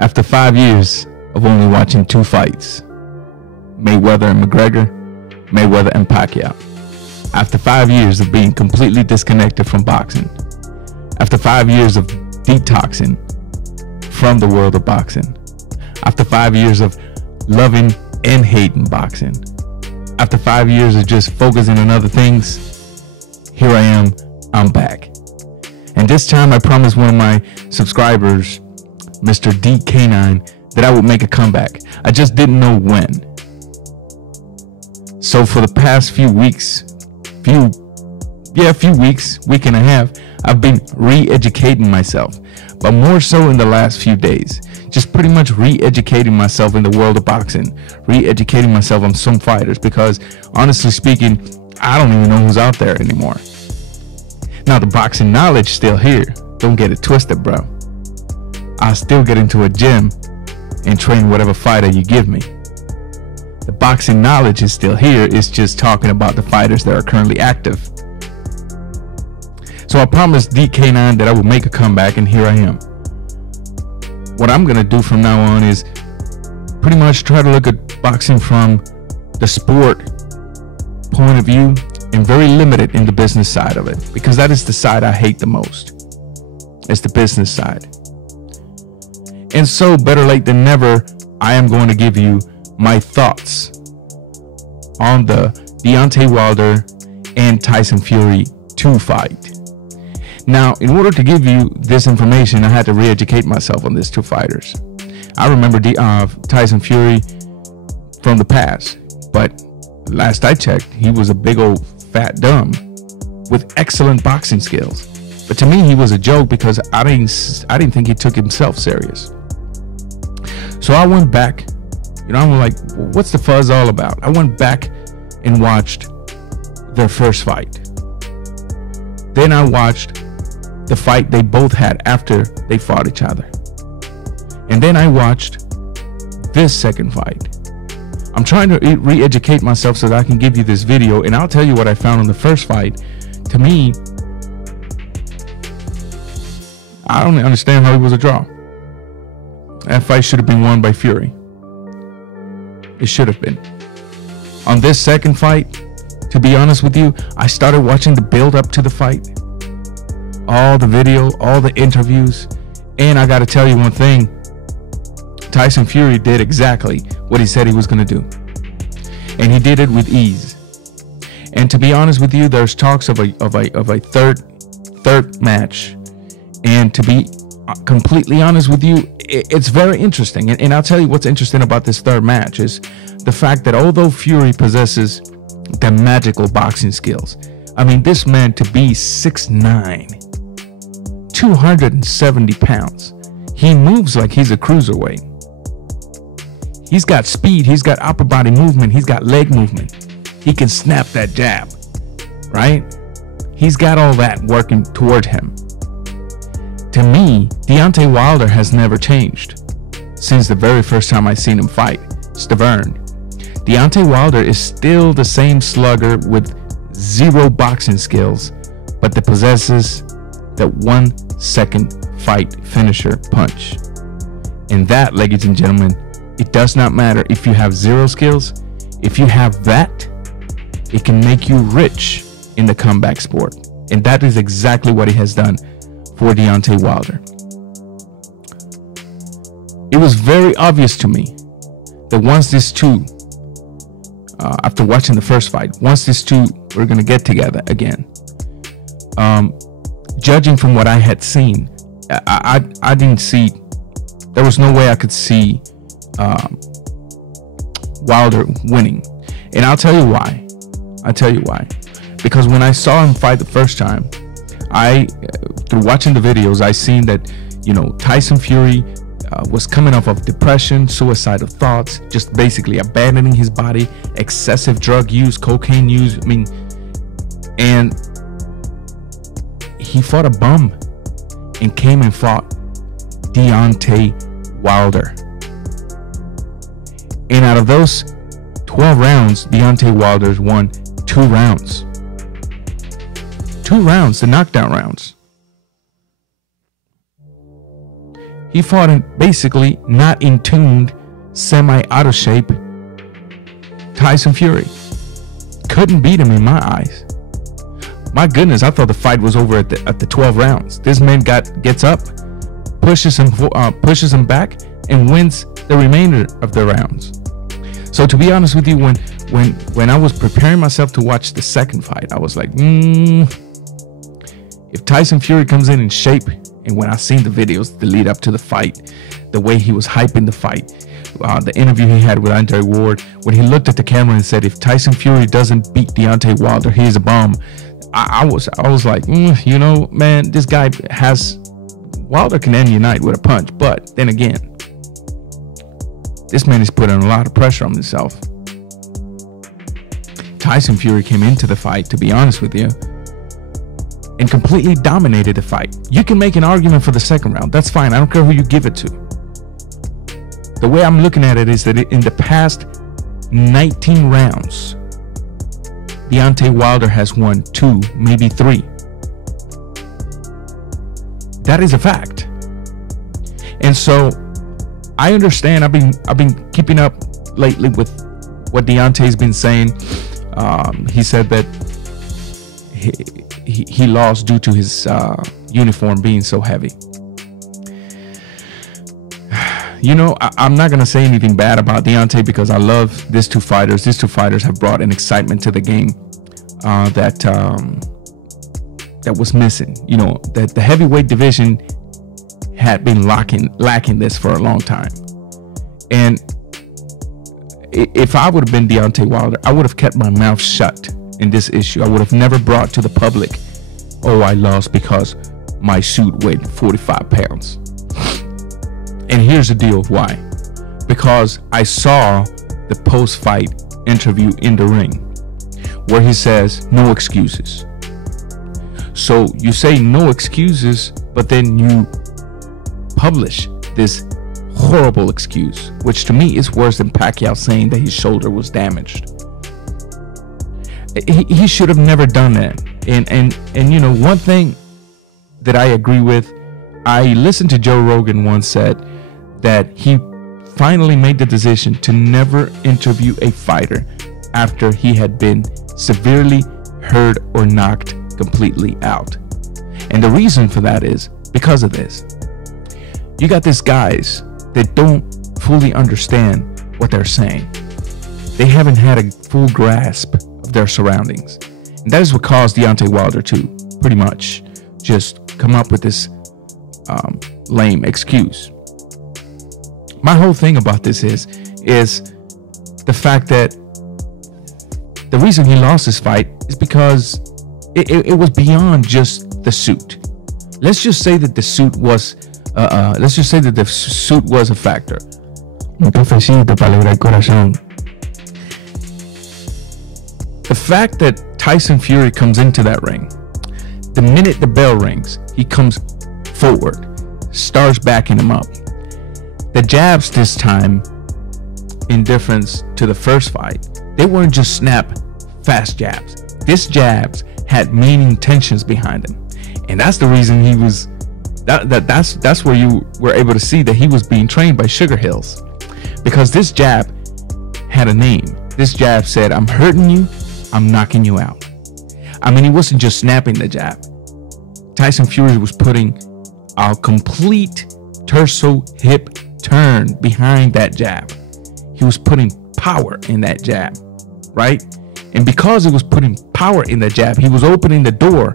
After 5 years of only watching 2 fights, Mayweather and McGregor, Mayweather and Pacquiao. After 5 years of being completely disconnected from boxing. After 5 years of detoxing from the world of boxing. After 5 years of loving and hating boxing. After 5 years of just focusing on other things, here I am, I'm back. And this time I promised one of my subscribers, Mr. DK9, that I would make a comeback. I just didn't know when. So for the past few weeks, week and a half, I've been re-educating myself, but more so in the last few days. Just pretty much re-educating myself in the world of boxing, re-educating myself on some fighters, because honestly speaking, I don't even know who's out there anymore. Now the boxing knowledge still here. Don't get it twisted, bro. I'll still get into a gym and train whatever fighter you give me. The boxing knowledge is still here. It's just talking about the fighters that are currently active. So I promised DK9 that I would make a comeback, and here I am. What I'm going to do from now on is pretty much try to look at boxing from the sport point of view and very limited in the business side of it, because that is the side I hate the most. It's the business side. And so, better late than never, I am going to give you my thoughts on the Deontay Wilder and Tyson Fury 2 fight. Now, in order to give you this information, I had to re-educate myself on these 2 fighters. I remember Tyson Fury from the past, but last I checked, he was a big old fat dumb with excellent boxing skills. But to me, he was a joke because I didn't think he took himself serious. So I went back, I'm like, what's the fuzz all about? I went back and watched their first fight. Then I watched the fight they both had after they fought each other. And then I watched this second fight. I'm trying to re-educate myself so that I can give you this video, and I'll tell you what I found in the first fight. To me, I don't understand how it was a draw. That fight should have been won by Fury. It should have been. On this second fight, to be honest with you, I started watching the build up to the fight. All the video, all the interviews, and I got to tell you one thing. Tyson Fury did exactly what he said he was going to do. And he did it with ease. And to be honest with you, there's talks of a third match. And to be completely honest with you, it's very interesting. And I'll tell you what's interesting about this third match is the fact that although Fury possesses the magical boxing skills, I mean, this man to be 6'9", 270 pounds, he moves like he's a cruiserweight. He's got speed, he's got upper body movement, he's got leg movement. He can snap that jab, right? He's got all that working toward him. To me, Deontay Wilder has never changed since the very first time I seen him fight, Stavern. Deontay Wilder is still the same slugger with zero boxing skills, but that possesses that 1 second fight finisher punch. And that, ladies and gentlemen, it does not matter if you have zero skills. If you have that, it can make you rich in the comeback sport. And that is exactly what he has done for Deontay Wilder. It was very obvious to me that once these two, after watching the first fight, once these two were going to get together again, judging from what I had seen, I didn't see, there was no way I could see Wilder winning. And I'll tell you why. Because when I saw him fight the first time, through watching the videos, I seen that, Tyson Fury was coming off of depression, suicidal thoughts, just basically abandoning his body, excessive drug use, cocaine use. And he fought a bum and came and fought Deontay Wilder. And out of those 12 rounds, Deontay Wilder's won 2 rounds. 2 rounds, the knockdown rounds. He fought in basically not in tuned, semi out of shape Tyson Fury. Couldn't beat him in my eyes. My goodness, I thought the fight was over at the 12 rounds. This man gets up, pushes him back, and wins the remainder of the rounds. So to be honest with you, when I was preparing myself to watch the second fight, I was like, if Tyson Fury comes in shape, and when I seen the videos, the lead up to the fight, the way he was hyping the fight, the interview he had with Andre Ward, when he looked at the camera and said, if Tyson Fury doesn't beat Deontay Wilder, he's a bum. I was like, you know, man, this guy has, Wilder can end your night with a punch, but then again, this man is putting a lot of pressure on himself. Tyson Fury came into the fight, to be honest with you, and completely dominated the fight. You can make an argument for the second round. That's fine. I don't care who you give it to. The way I'm looking at it is that in the past 19 rounds, Deontay Wilder has won 2, maybe 3. That is a fact. And so I understand. I've been keeping up lately with what Deontay's been saying. He said that he lost due to his uniform being so heavy. You know, I'm not going to say anything bad about Deontay because I love these two fighters. These two fighters have brought an excitement to the game that was missing. You know, that the heavyweight division had been lacking this for a long time. And if I would have been Deontay Wilder, I would have kept my mouth shut in this issue. I would have never brought to the public, oh, I lost because my suit weighed 45 pounds. And here's the deal why. Because I saw the post-fight interview in the ring where he says, no excuses. So you say no excuses, but then you publish this horrible excuse, which to me is worse than Pacquiao saying that his shoulder was damaged. He should have never done that. And you know, one thing that I agree with, I listened to Joe Rogan once said that he finally made the decision to never interview a fighter after he had been severely hurt or knocked completely out. And the reason for that is because of this. You got these guys that don't fully understand what they're saying. They haven't had a full grasp of their surroundings. And that is what caused Deontay Wilder to pretty much just come up with this lame excuse. My whole thing about this is the fact that the reason he lost this fight is because it was beyond just the suit. Let's just say that the suit was a factor. Un cafecito para alegrar el corazón. The fact that Tyson Fury comes into that ring, the minute the bell rings, he comes forward, starts backing him up. The jabs this time, in difference to the first fight, they weren't just snap, fast jabs. These jabs had main intentions behind them, and that's the reason he was. That's where you were able to see that he was being trained by Sugar Hills, because this jab had a name. This jab said, "I'm hurting you, I'm knocking you out." I mean, he wasn't just snapping the jab. Tyson Fury was putting a complete torso hip turn behind that jab. He was putting power in that jab, right? And because he was putting power in that jab, he was opening the door,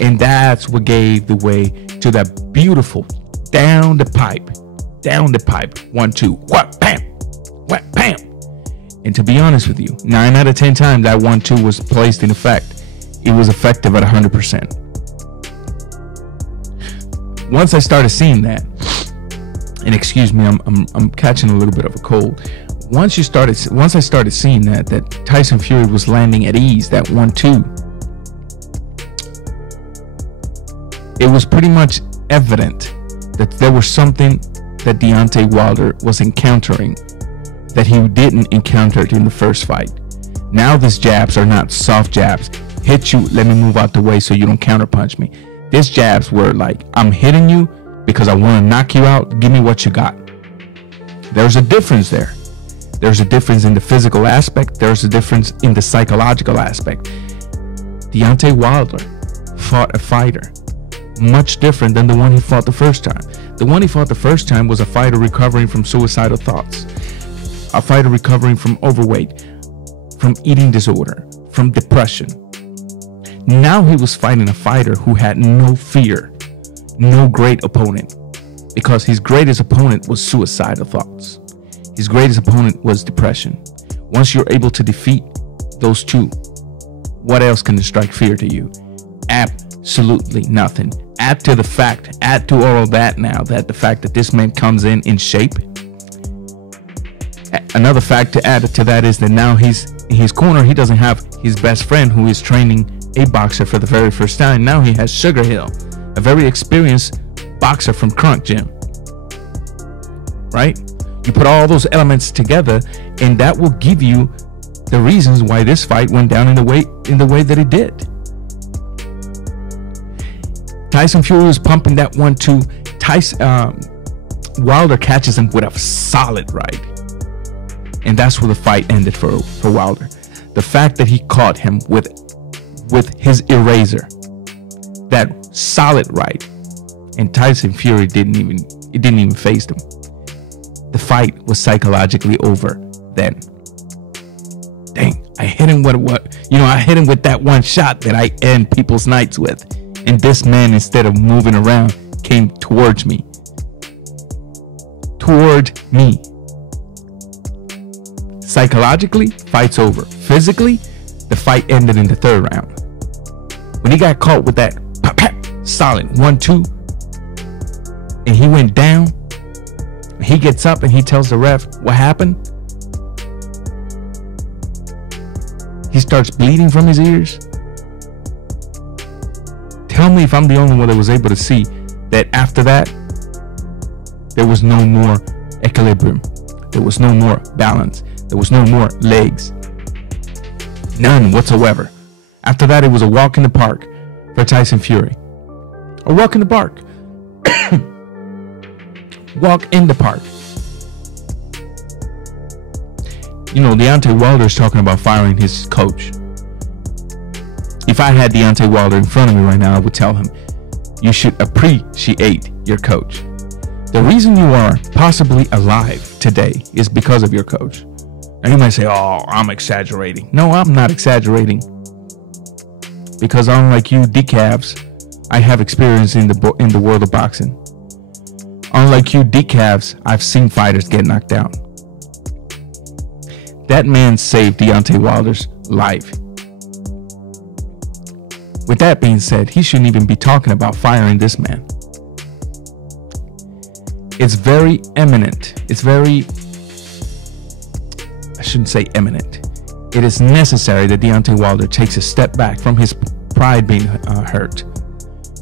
and that's what gave the way to that beautiful down the pipe, 1-2, what, bam, what, bam. And to be honest with you, 9 out of 10 times that 1-2 was placed in effect, it was effective at 100%. Once I started seeing that, and excuse me, I'm catching a little bit of a cold. Once I started seeing that Tyson Fury was landing at ease, that 1-2, it was pretty much evident that there was something that Deontay Wilder was encountering that he didn't encounter in the first fight. Now these jabs are not soft jabs. Hit you, let me move out the way so you don't counterpunch me. These jabs were like, I'm hitting you, because I want to knock you out. Give me what you got. There's a difference there. There's a difference in the physical aspect. There's a difference in the psychological aspect. Deontay Wilder fought a fighter much different than the one he fought the first time. The one he fought the first time was a fighter recovering from suicidal thoughts, a fighter recovering from overweight, from eating disorder, from depression. Now he was fighting a fighter who had no fear, no great opponent, because his greatest opponent was suicidal thoughts. His greatest opponent was depression. Once you're able to defeat those two, what else can strike fear to you? Absolutely nothing. Add to all of that now, that the fact that this man comes in shape. Another fact to add to that is that now in his corner, he doesn't have his best friend who is training a boxer for the very first time. Now he has Sugar Hill, a very experienced boxer from Crunk Gym. Right? You put all those elements together, and that will give you the reasons why this fight went down in the way that it did. Tyson Fury was pumping that 1-2. Wilder catches him with a solid right, and that's where the fight ended for Wilder. The fact that he caught him with his eraser, that solid right, and Tyson Fury didn't even faze him. The fight was psychologically over then. Dang, I hit him I hit him with that one shot that I end people's nights with. And this man, instead of moving around, came towards me. Toward me. Psychologically, fight's over. Physically, the fight ended in the third round. When he got caught with that solid 1-2, and he went down, he gets up and he tells the ref what happened. He starts bleeding from his ears. Tell me if I'm the only one that was able to see that after that, there was no more equilibrium. There was no more balance. There was no more legs. None whatsoever. After that, it was a walk in the park for Tyson Fury. A walk in the park. Walk in the park. Deontay Wilder is talking about firing his coach. If I had Deontay Wilder in front of me right now, I would tell him, you should appreciate your coach. The reason you are possibly alive today is because of your coach. And you might say, oh, I'm exaggerating. No, I'm not exaggerating. Because unlike you decavs, I have experience in the world of boxing. Unlike you decavs, I've seen fighters get knocked down. That man saved Deontay Wilder's life. With that being said, he shouldn't even be talking about firing this man. It's very eminent. I shouldn't say eminent. It is necessary that Deontay Wilder takes a step back from his pride being hurt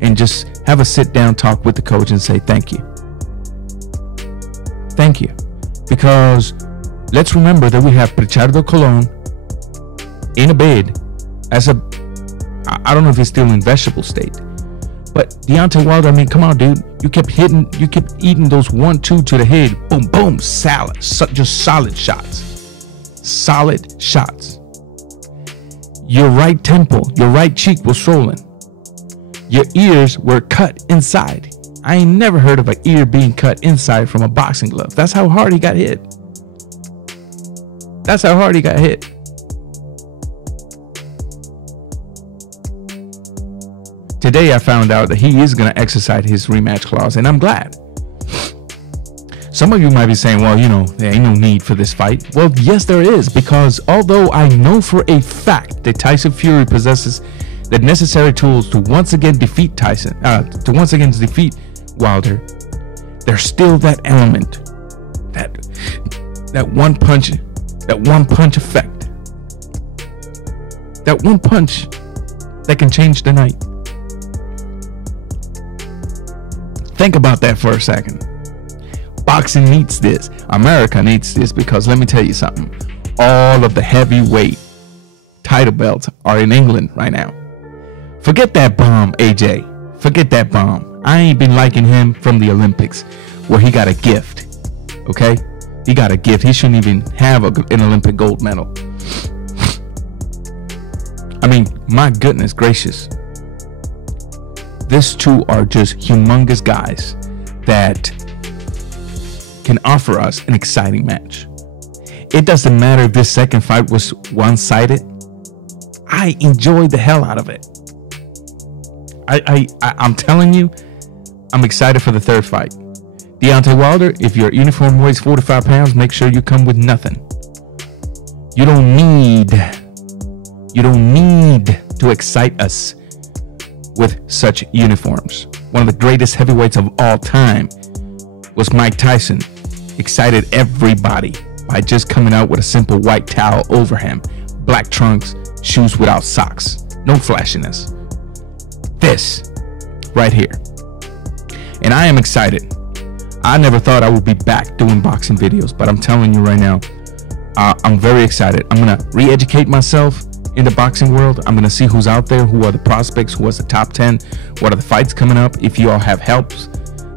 and just have a sit-down talk with the coach and say thank you. Thank you. Because let's remember that we have Pichardo Colon in a bid as I don't know if he's still in vegetable state. But Deontay Wilder, I mean, come on, dude. You kept eating those 1-2 to the head. Boom, boom, salad. Just solid shots. Solid shots. Your right temple, your right cheek was swollen. Your ears were cut inside. I ain't never heard of an ear being cut inside from a boxing glove. That's how hard he got hit. That's how hard he got hit. Today I found out that he is going to exercise his rematch clause, and I'm glad. Some of you might be saying, well, there ain't no need for this fight. Well, yes, there is, because although I know for a fact that Tyson Fury possesses the necessary tools to once again defeat Wilder, there's still that element, that one punch effect, that one punch that can change the night. Think about that for a second. Boxing needs this. America needs this, because let me tell you something. All of the heavyweight title belts are in England right now. Forget that bomb, AJ. Forget that bomb. I ain't been liking him from the Olympics, where he got a gift. Okay? He got a gift. He shouldn't even have an Olympic gold medal. I mean, my goodness gracious. These two are just humongous guys that can offer us an exciting match. It doesn't matter if this second fight was one-sided. I enjoyed the hell out of it. I'm telling you, I'm excited for the third fight. Deontay Wilder, if your uniform weighs 45 pounds, make sure you come with nothing. You don't need to excite us with such uniforms. One of the greatest heavyweights of all time was Mike Tyson. Excited everybody by just coming out with a simple white towel over him, black trunks, shoes without socks, no flashiness. This right here. And I am excited. I never thought I would be back doing boxing videos, but I'm telling you right now, I'm very excited. I'm gonna re-educate myself in the boxing world. I'm gonna see who's out there, who are the prospects, who was the top 10, what are the fights coming up. If you all have help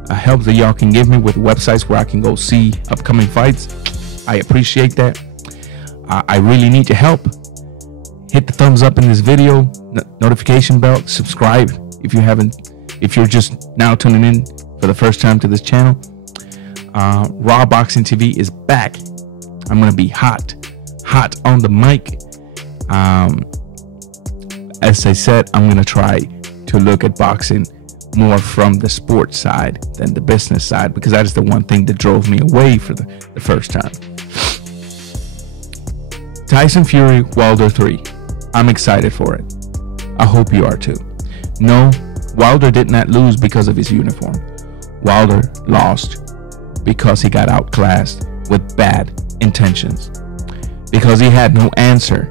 that y'all can give me with websites where I can go see upcoming fights, I appreciate that. I really need your help. Hit the thumbs up in this video, notification bell, subscribe if you're just now tuning in for the first time to this channel. Raw Boxing TV is back. I'm gonna be hot on the mic. As I said, I'm gonna try to look at boxing more from the sports side than the business side, because that is the one thing that drove me away for the first time. Tyson Fury Wilder 3. I'm excited for it. I hope you are too. No, Wilder did not lose because of his uniform. Wilder lost because he got outclassed with bad intentions. Because he had no answer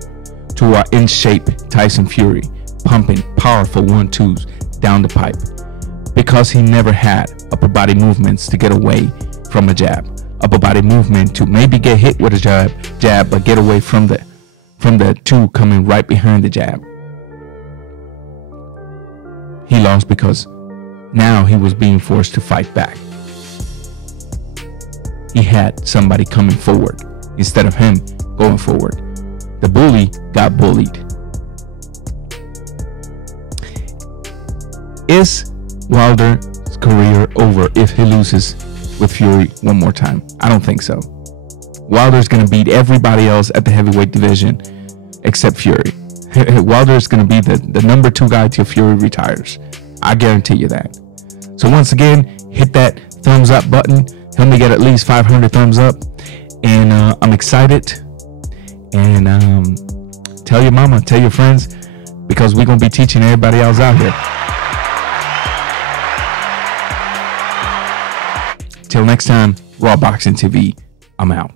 to our in-shape Tyson Fury pumping powerful 1-2s down the pipe. Because he never had upper body movements to get away from a jab. Upper body movement to maybe get hit with a jab, but get away from the two coming right behind the jab. He lost because now he was being forced to fight back. He had somebody coming forward instead of him going forward. The bully got bullied. Is Wilder's career over if he loses with Fury one more time? I don't think so. Wilder's going to beat everybody else at the heavyweight division except Fury. Wilder's going to be the number 2 guy till Fury retires. I guarantee you that. So once again, hit that thumbs up button. Help me get at least 500 thumbs up. And I'm excited. And tell your mama, tell your friends, because we're going to be teaching everybody else out here. Till next time, Raw Boxing TV, I'm out.